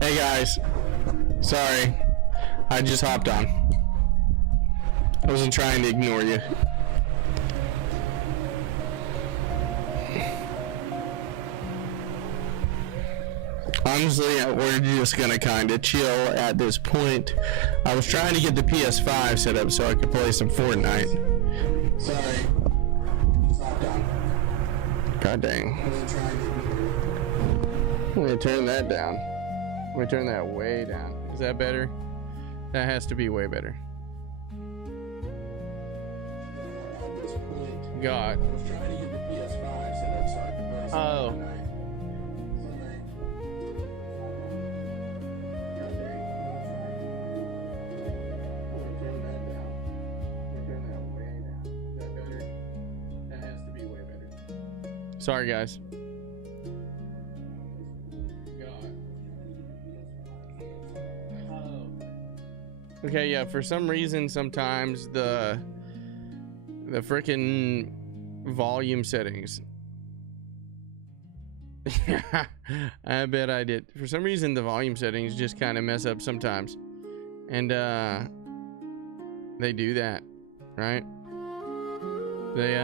Hey guys, sorry, I just hopped on. I wasn't trying to ignore you. Honestly, we're just gonna kind of chill at this point. I was trying to get the PS5 set up so I could play some Fortnite. Sorry, just hopped on. God dang. I wasn't trying to ignore you. I'm gonna turn that down. I'm gonna turn that way down. Is that better? That has to be way better. God. I was trying to get the PS5 set up so I could play some Fortnite. Sorry, guys. Okay, yeah, for some reason, sometimes the frickin' volume settings. I bet I did. For some reason, the volume settings just kind of mess up sometimes. And, they do that, right? They,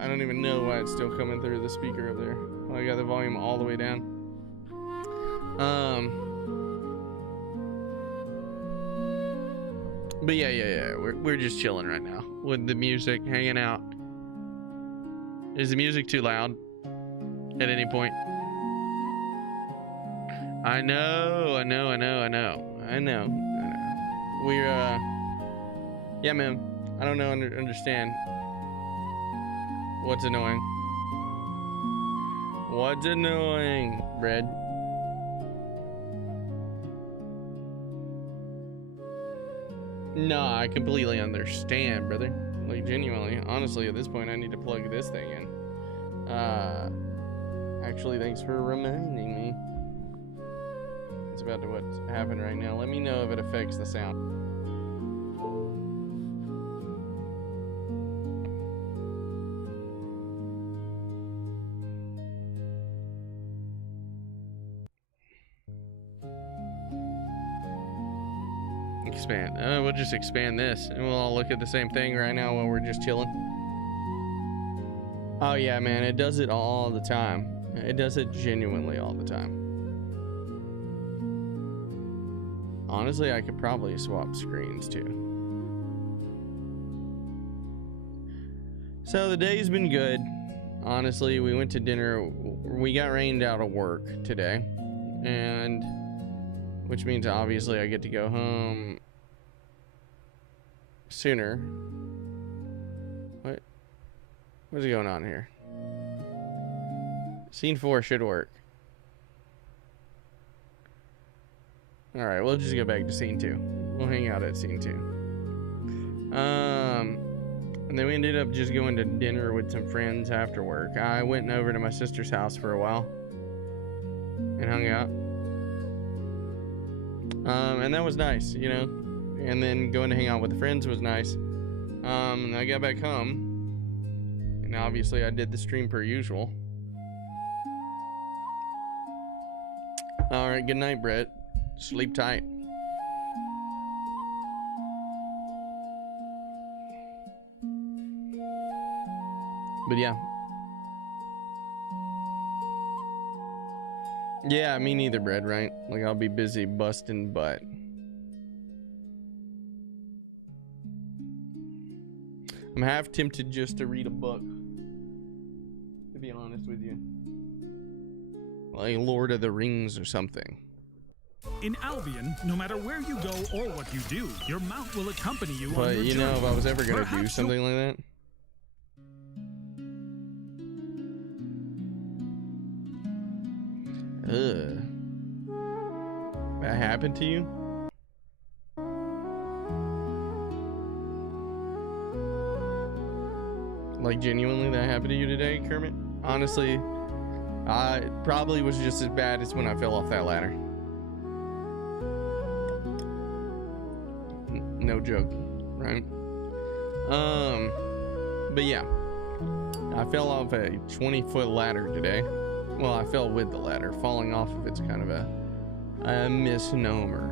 I don't even know why it's still coming through the speaker up there. Well, I got the volume all the way down. But yeah. We're just chilling right now with the music, hanging out. Is the music too loud at any point? I know. We're yeah, man. I don't know. Understand. What's annoying? What's annoying, Red? No, I completely understand, brother. Like, genuinely, honestly, at this point, I need to plug this thing in. Actually, thanks for reminding me. It's about to what's happening right now. Let me know if it affects the sound. Expand. We'll just expand this and we'll all look at the same thing right now while we're just chilling. Oh yeah, man, it does it all the time. It does it genuinely all the time. Honestly, I could probably swap screens too. So the day's been good. Honestly, we went to dinner. We got rained out of work today, and which means obviously I get to go home sooner. What's going on here? Scene 4 should work. Alright, we'll just go back to scene 2. We'll hang out at scene 2. And then we ended up just going to dinner with some friends after work. I went over to my sister's house for a while and hung out. And that was nice, you know. And then going to hang out with the friends was nice. And I got back home. And obviously I did the stream per usual. Alright, good night, Brett. Sleep tight. But yeah. Yeah, me neither, Brett, right? Like, I'll be busy busting butt. I'm half tempted just to read a book, to be honest with you. Like Lord of the Rings or something. In Albion, no matter where you go or what you do, your mount will accompany you on But your you know, journey. if I was ever gonna do Perhaps something like that. Ugh. That happened to you? Like, genuinely, that happened to you today, Kermit? Honestly, it probably was just as bad as when I fell off that ladder. No joke, right? But yeah, I fell off a 20-foot ladder today. Well, I fell with the ladder. Falling off of it's kind of a misnomer,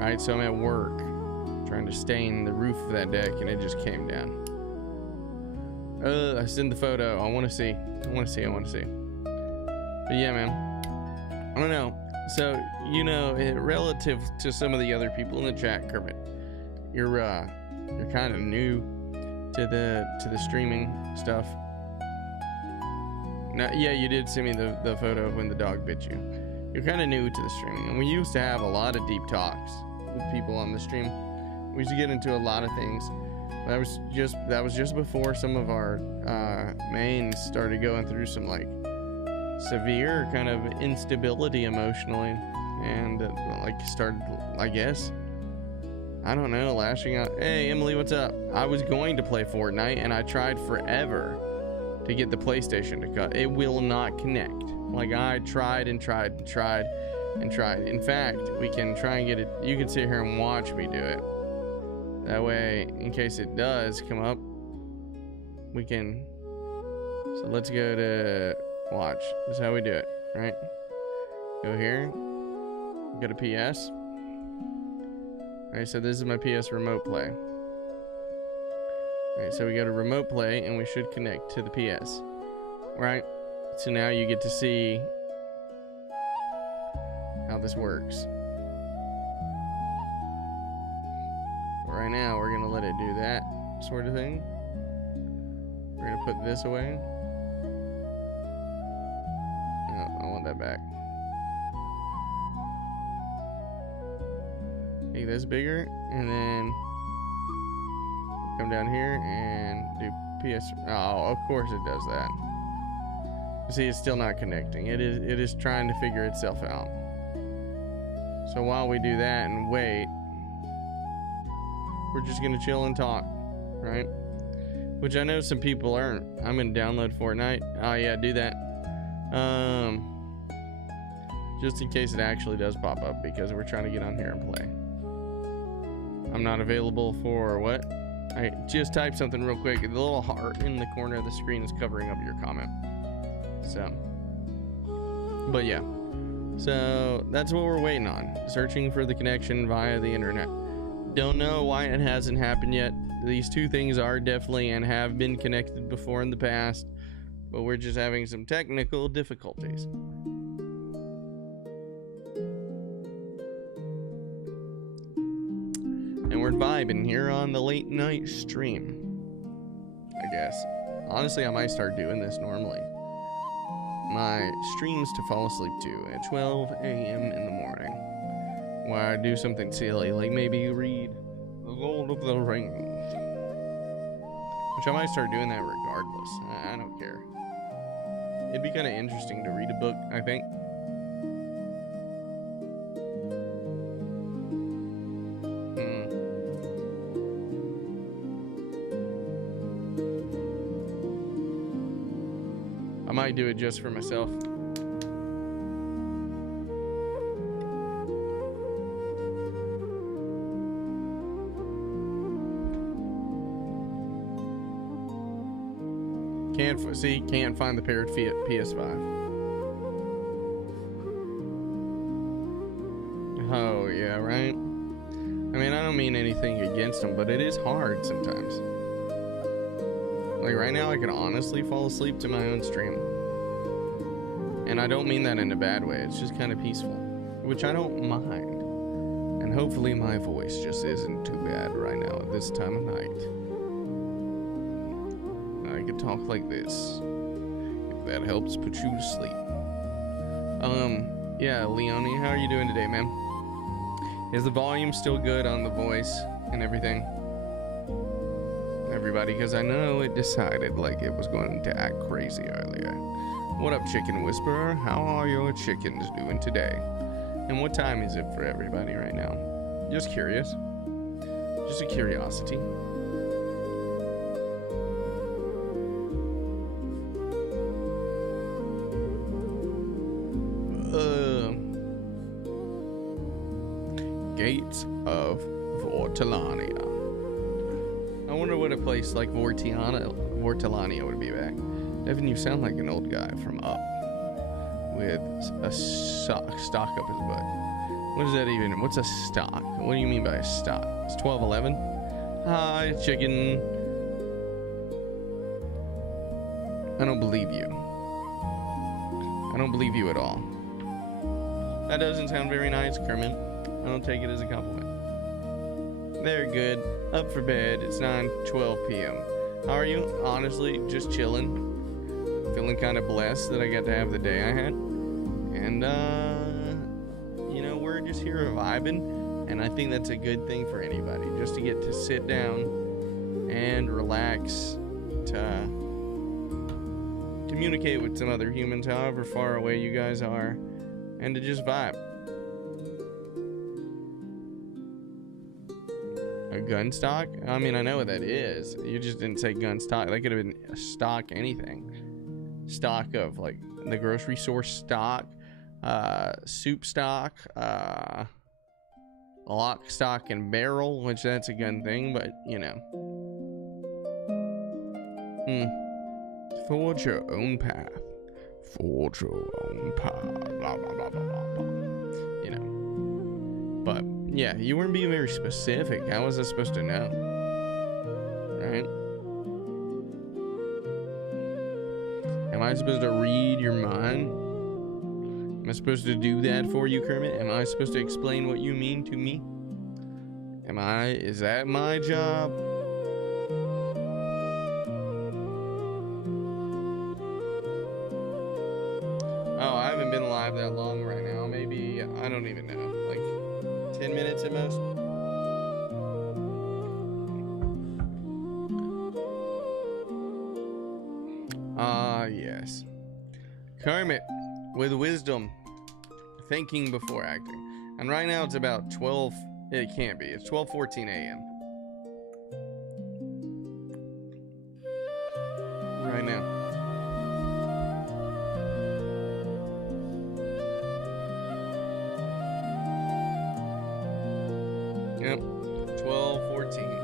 right? So I'm at work trying to stain the roof of that deck, and it just came down. I send the photo. I want to see. But yeah, man, I don't know. So, you know, relative to some of the other people in the chat, Kermit, you're kind of new to the streaming stuff. Now, yeah, you did send me the photo of when the dog bit you. You're kind of new to the streaming, and we used to have a lot of deep talks with people on the stream. We used to get into a lot of things. That was just before some of our mains started going through some like severe kind of instability emotionally, and like started, I guess, I don't know, lashing out. Hey Emily, what's up? I was going to play Fortnite and I tried forever to get the PlayStation to cut. It will not connect. Like, I tried and tried and tried and tried. In fact, we can try and get it. You can sit here and watch me do it. That way, in case it does come up, we can. So let's go to watch. This is how we do it, right? Go here. Go to PS. Alright, so this is my PS remote play. Alright, so we go to remote play and we should connect to the PS. Right? So now you get to see how this works. Right now, we're gonna let it do that sort of thing. We're gonna put this away. No, I want that back. Make this bigger, and then come down here and do PS. Oh, of course it does that. See, it's still not connecting. It is trying to figure itself out. So while we do that and wait, we're just gonna chill and talk, right? Which I know some people aren't. I'm gonna download Fortnite. Oh yeah, do that. Just in case it actually does pop up, because we're trying to get on here and play. I'm not available for what? I just type something real quick. The little heart in the corner of the screen is covering up your comment. So, but yeah. So that's what we're waiting on. Searching for the connection via the internet. Don't know why it hasn't happened yet. These two things are definitely and have been connected before in the past, but we're just having some technical difficulties. And we're vibing here on the late night stream, I guess. Honestly, I might start doing this normally. My streams to fall asleep to at 12 a.m. in the morning, where I do something silly, like maybe read The Lord of the Rings, which I might start doing that regardless. I don't care. It'd be kind of interesting to read a book, I think. I might do it just for myself. Can't find the paired PS5. Oh yeah, right. I mean, I don't mean anything against them, but it is hard sometimes. Like right now, I can honestly fall asleep to my own stream. And I don't mean that in a bad way. It's just kind of peaceful, which I don't mind. And hopefully my voice just isn't too bad right now at this time of night. I could talk like this, if that helps put you to sleep. Yeah, Leonie, how are you doing today, man? Is the volume still good on the voice and everything? Everybody, because I know it decided like it was going to act crazy earlier. What up, Chicken Whisperer? How are your chickens doing today? And what time is it for everybody right now? Just curious. Just a curiosity. Gates of Vortolania. I wonder what a place like Vortolania would be back. Devin, you sound like an old guy from Up with a stock up his butt. What is that even? What's a stock? What do you mean by a stock? It's 1211? Hi, chicken. I don't believe you. I don't believe you at all. That doesn't sound very nice, Kermit. I don't take it as a compliment. Very good. Up for bed. It's 9:12 p.m. How are you? Honestly, just chilling. Feeling kind of blessed that I got to have the day I had. And, you know, we're just here vibing. And I think that's a good thing for anybody. Just to get to sit down and relax. To communicate with some other humans, however far away you guys are. And to just vibe. A gun stock? I mean, I know what that is. You just didn't say gun stock. That could have been a stock anything. Stock of, like, the grocery store stock, soup stock, lock, stock, and barrel, which that's a gun thing, but, you know. Forge your own path. Forge your own path. Blah, blah, blah, blah, blah. You know. But, yeah, you weren't being very specific. How was I supposed to know? Right? Am I supposed to read your mind? Am I supposed to do that for you, Kermit? Am I supposed to explain what you mean to me? Is that my job? Oh, I haven't been live that long right now. Maybe, I don't even know. Like 10 minutes at most? Yes. Kermit, with wisdom, thinking before acting. And right now it's about 12, it can't be, it's 12:14 a.m. Right now. Yep, 12:14.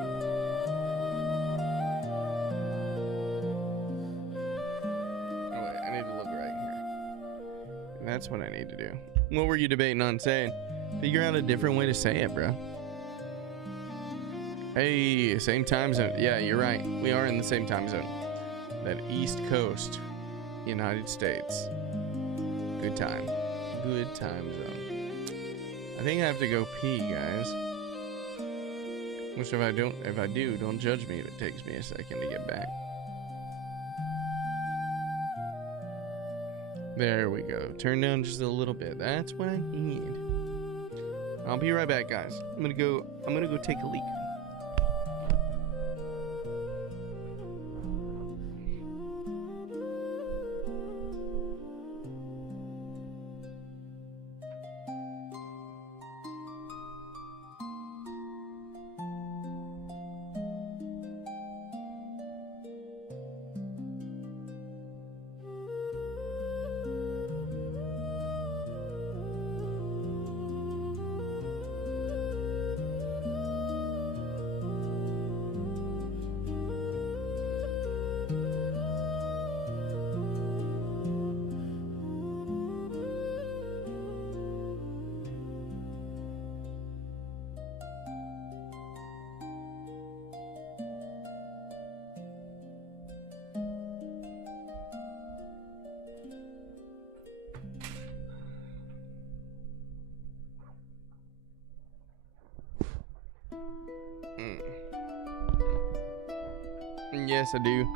That's what I need to do. What were you debating on saying? Figure out a different way to say it, bro. Hey, same time zone. Yeah, you're right. We are in the same time zone. That East Coast, United States. Good time. Good time zone. I think I have to go pee, guys. Which if I do, don't judge me if it takes me a second to get back. There we go. Turn down just a little bit. That's what I need. I'll be right back, guys. I'm gonna go take a leak. Yes, I do.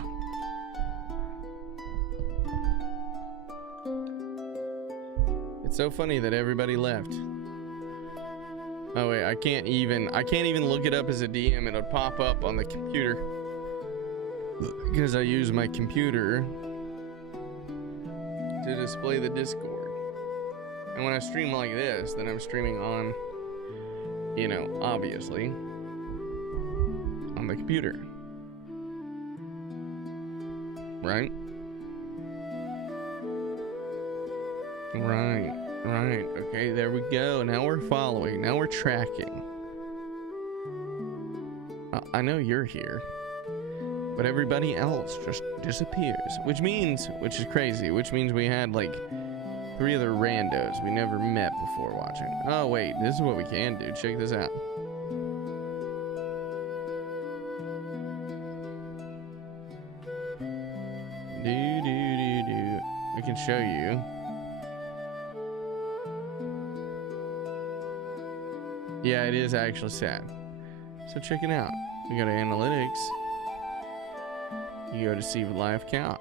So funny that everybody left. Oh wait, I can't even look it up as a DM. It'll pop up on the computer because I use my computer to display the Discord. And when I stream like this, then I'm streaming on, you know, obviously on the computer, right? Right. Okay, there we go. Now we're following. Now we're tracking. I know you're here, but everybody else just disappears. Which is crazy, which means we had like 3 other randos we never met before watching. Oh wait, this is what we can do. Check this out. I can show you. Yeah, it is actually sad. So check it out. We go to analytics. You go to see live count.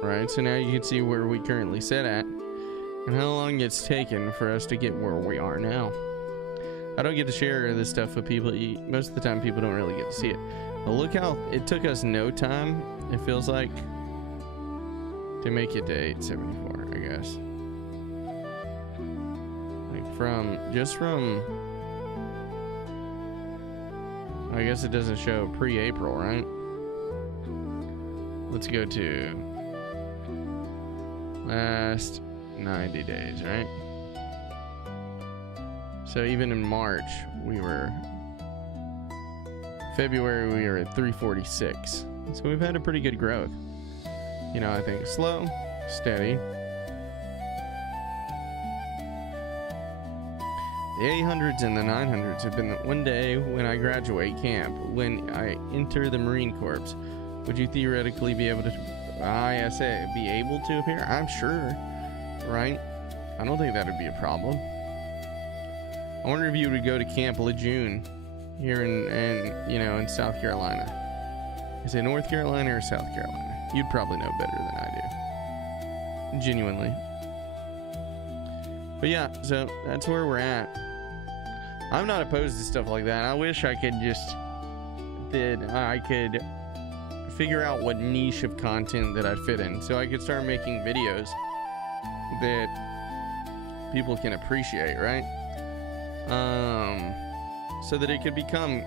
Right, so now you can see where we currently sit at and how long it's taken for us to get where we are now. I don't get to share this stuff with people. Most of the time people don't really get to see it. But look how it took us no time, it feels like, to make it to 874, I guess. Like I guess it doesn't show pre-April, right? Let's go to last 90 days, right? So even in March, February we were at 346. So we've had a pretty good growth. You know, I think slow, steady. The 800s and the 900s have been one day when I graduate camp, when I enter the Marine Corps. Would you theoretically be able to, be able to appear? I'm sure, right? I don't think that would be a problem. I wonder if you would go to Camp Lejeune here in South Carolina. Is it North Carolina or South Carolina? You'd probably know better than I do. Genuinely. But yeah, so that's where we're at. I'm not opposed to stuff like that. I wish I could figure out what niche of content that I'd fit in, so I could start making videos that people can appreciate, right? So that it could become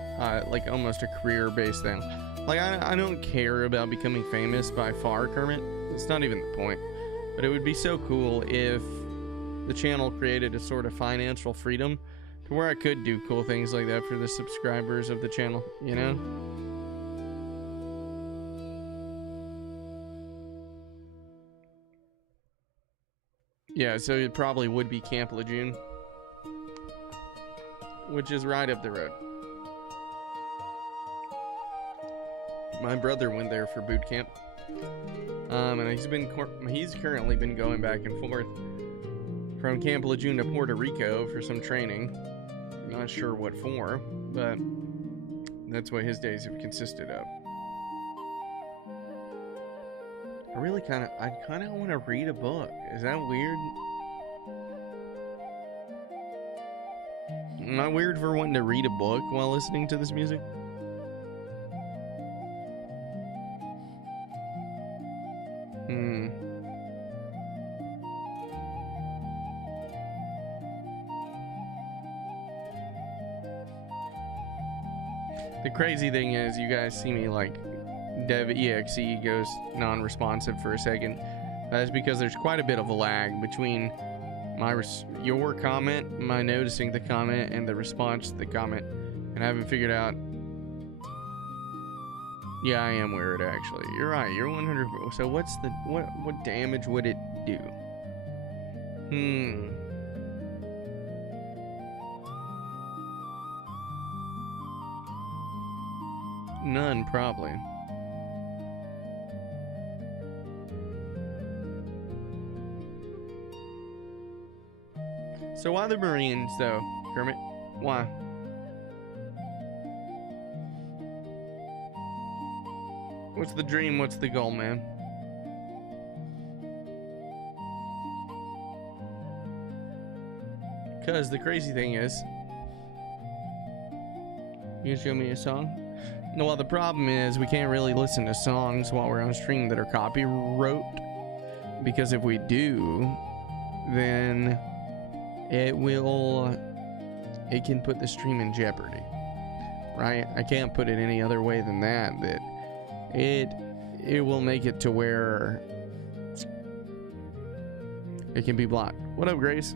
like almost a career-based thing. Like I don't care about becoming famous by far, Kermit. It's not even the point. But it would be so cool if the channel created a sort of financial freedom to where I could do cool things like that for the subscribers of the channel, you know? Yeah, so it probably would be Camp Lejeune, which is right up the road. My brother went there for boot camp, and he's currently been going back and forth from Camp Lejeune to Puerto Rico for some training. Not sure what for, but that's what his days have consisted of. I kind of want to read a book. Is that weird? Am I weird for wanting to read a book while listening to this music? The crazy thing is, you guys see me like DevExe goes non-responsive for a second. That's because there's quite a bit of a lag between your comment, my noticing the comment, and the response to the comment, and I haven't figured out. Yeah, I am weird actually. You're right. You're 100. So what damage would it do? None, probably. So why the Marines, though, Kermit? Why? What's the dream? What's the goal, man? Because the crazy thing is, you can show me a song? No, well, the problem is we can't really listen to songs while we're on stream that are copyright. Because if we do, then it can put the stream in jeopardy. Right? I can't put it any other way than that it will make it to where it can be blocked. What up, Grace?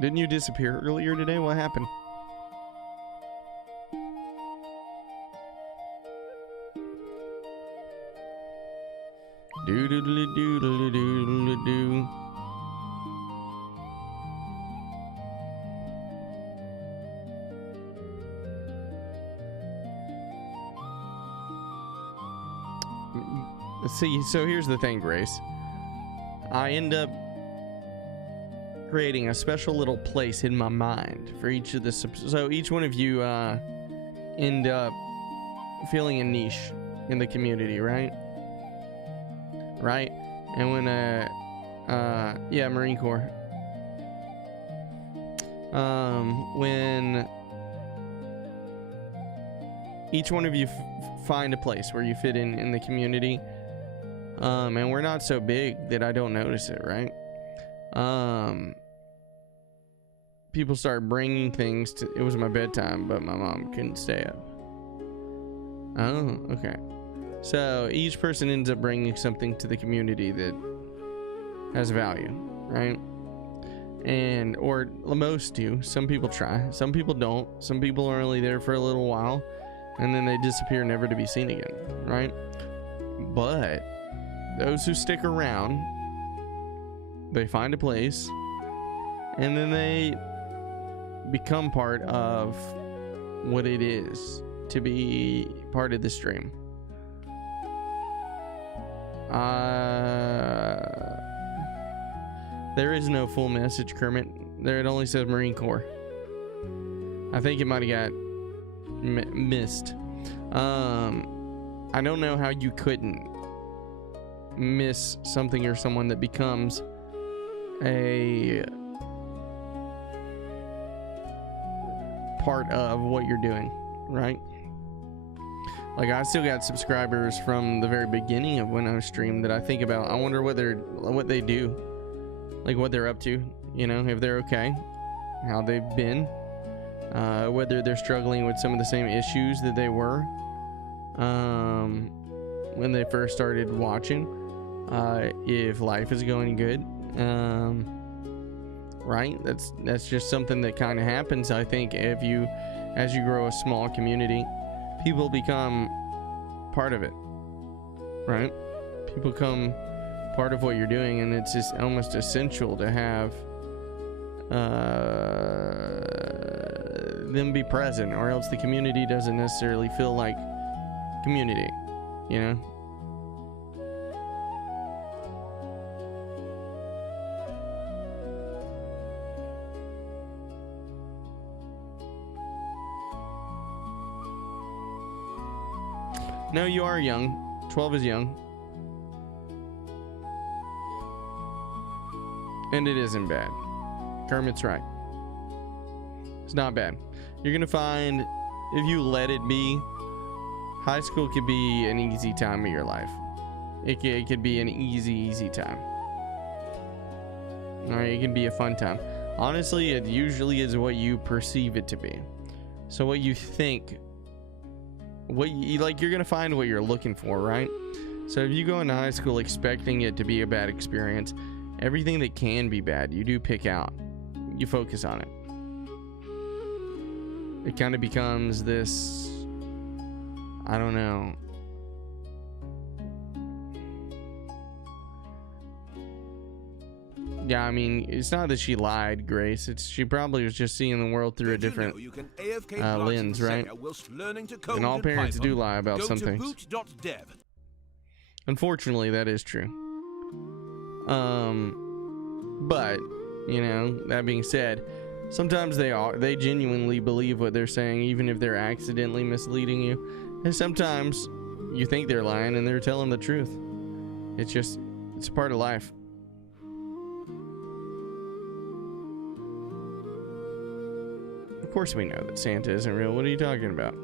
Didn't you disappear earlier today? What happened? Do. See, so here's the thing, Grace. I end up creating a special little place in my mind for each of the so each one of you end up feeling a niche in the community, right? And when yeah, Marine Corps. When each one of you find a place where you fit in the community, and we're not so big that I don't notice it, right? People start bringing things to. It was my bedtime, but my mom couldn't stay up. Oh, okay. So each person ends up bringing something to the community that has value, right? And or most do. Some people try, some people don't. Some people are only there for a little while, and then they disappear, never to be seen again, right? But those who stick around, they find a place, and then they become part of what it is to be part of the stream. There is no full message, Kermit. There, it only says Marine Corps. I think it might have got missed. I don't know how you couldn't miss something or someone that becomes a part of what you're doing, right? Like, I still got subscribers from the very beginning of when I streamed that I think about. I wonder what they do, like what they're up to, you know, if they're okay, how they've been, whether they're struggling with some of the same issues that they were when they first started watching, if life is going good, right? That's just something that kind of happens. I think as you grow a small community, people become part of it, right? People become part of what you're doing, and it's just almost essential to have them be present, or else the community doesn't necessarily feel like community, you know? No, you are young. 12 is young. And it isn't bad. Kermit's right. It's not bad. You're gonna find, if you let it be, high school could be an easy time of your life. It could be an easy time. Alright, it can be a fun time. Honestly, it usually is what you perceive it to be. So what you think, you're gonna find what you're looking for, right? So if you go into high school expecting it to be a bad experience, everything that can be bad, you do pick out. You focus on it. It kind of becomes this, I don't know. Yeah, I mean, it's not that she lied, Grace. She probably was just seeing the world through a different lens, right? And all parents do lie about some things. Unfortunately, that is true. But, you know, that being said, sometimes they genuinely believe what they're saying, even if they're accidentally misleading you. And sometimes you think they're lying and they're telling the truth. It's just, it's a part of life. Of course we know that Santa isn't real. What are you talking about?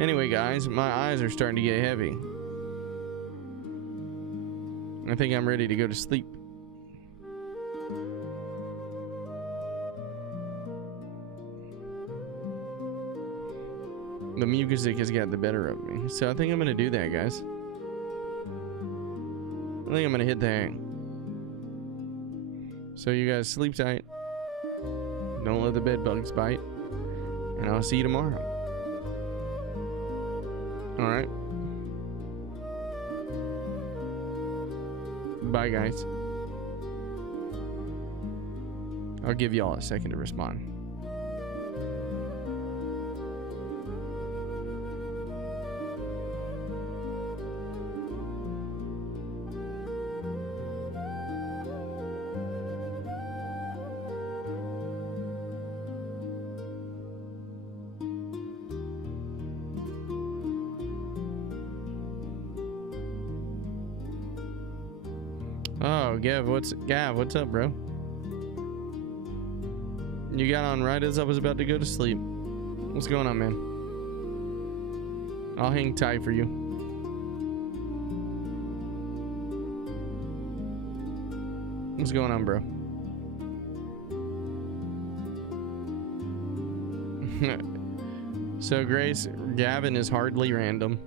Anyway, guys, my eyes are starting to get heavy. I think I'm ready to go to sleep. The music has got the better of me. So I think I'm going to do that, guys. I think I'm going to hit the hang. So you guys sleep tight. Don't let the bed bugs bite. And I'll see you tomorrow. Alright. Bye, guys. I'll give y'all a second to respond. Oh, Gav, what's up, bro? You got on right as I was about to go to sleep. What's going on, man? I'll hang tight for you. What's going on, bro? So, Grace, Gavin is hardly random.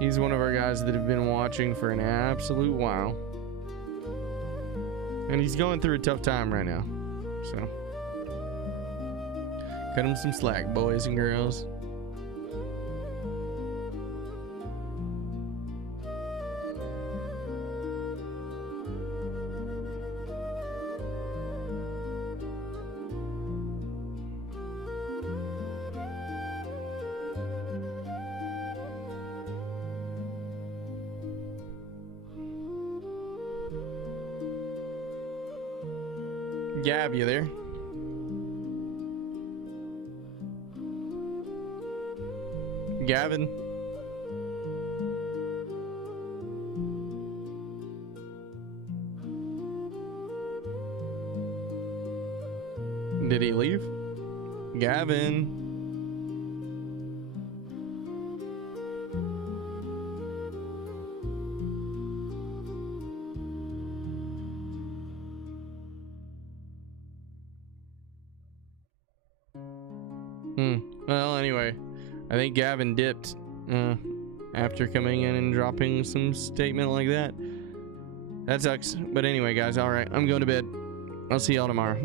He's one of our guys that have been watching for an absolute while. And he's going through a tough time right now. So, cut him some slack, boys and girls. Gab, you there? Gavin? Did he leave? Gavin? Well, anyway, I think Gavin dipped after coming in and dropping some statement like that. That sucks. But anyway, guys, all right, I'm going to bed. I'll see y'all tomorrow.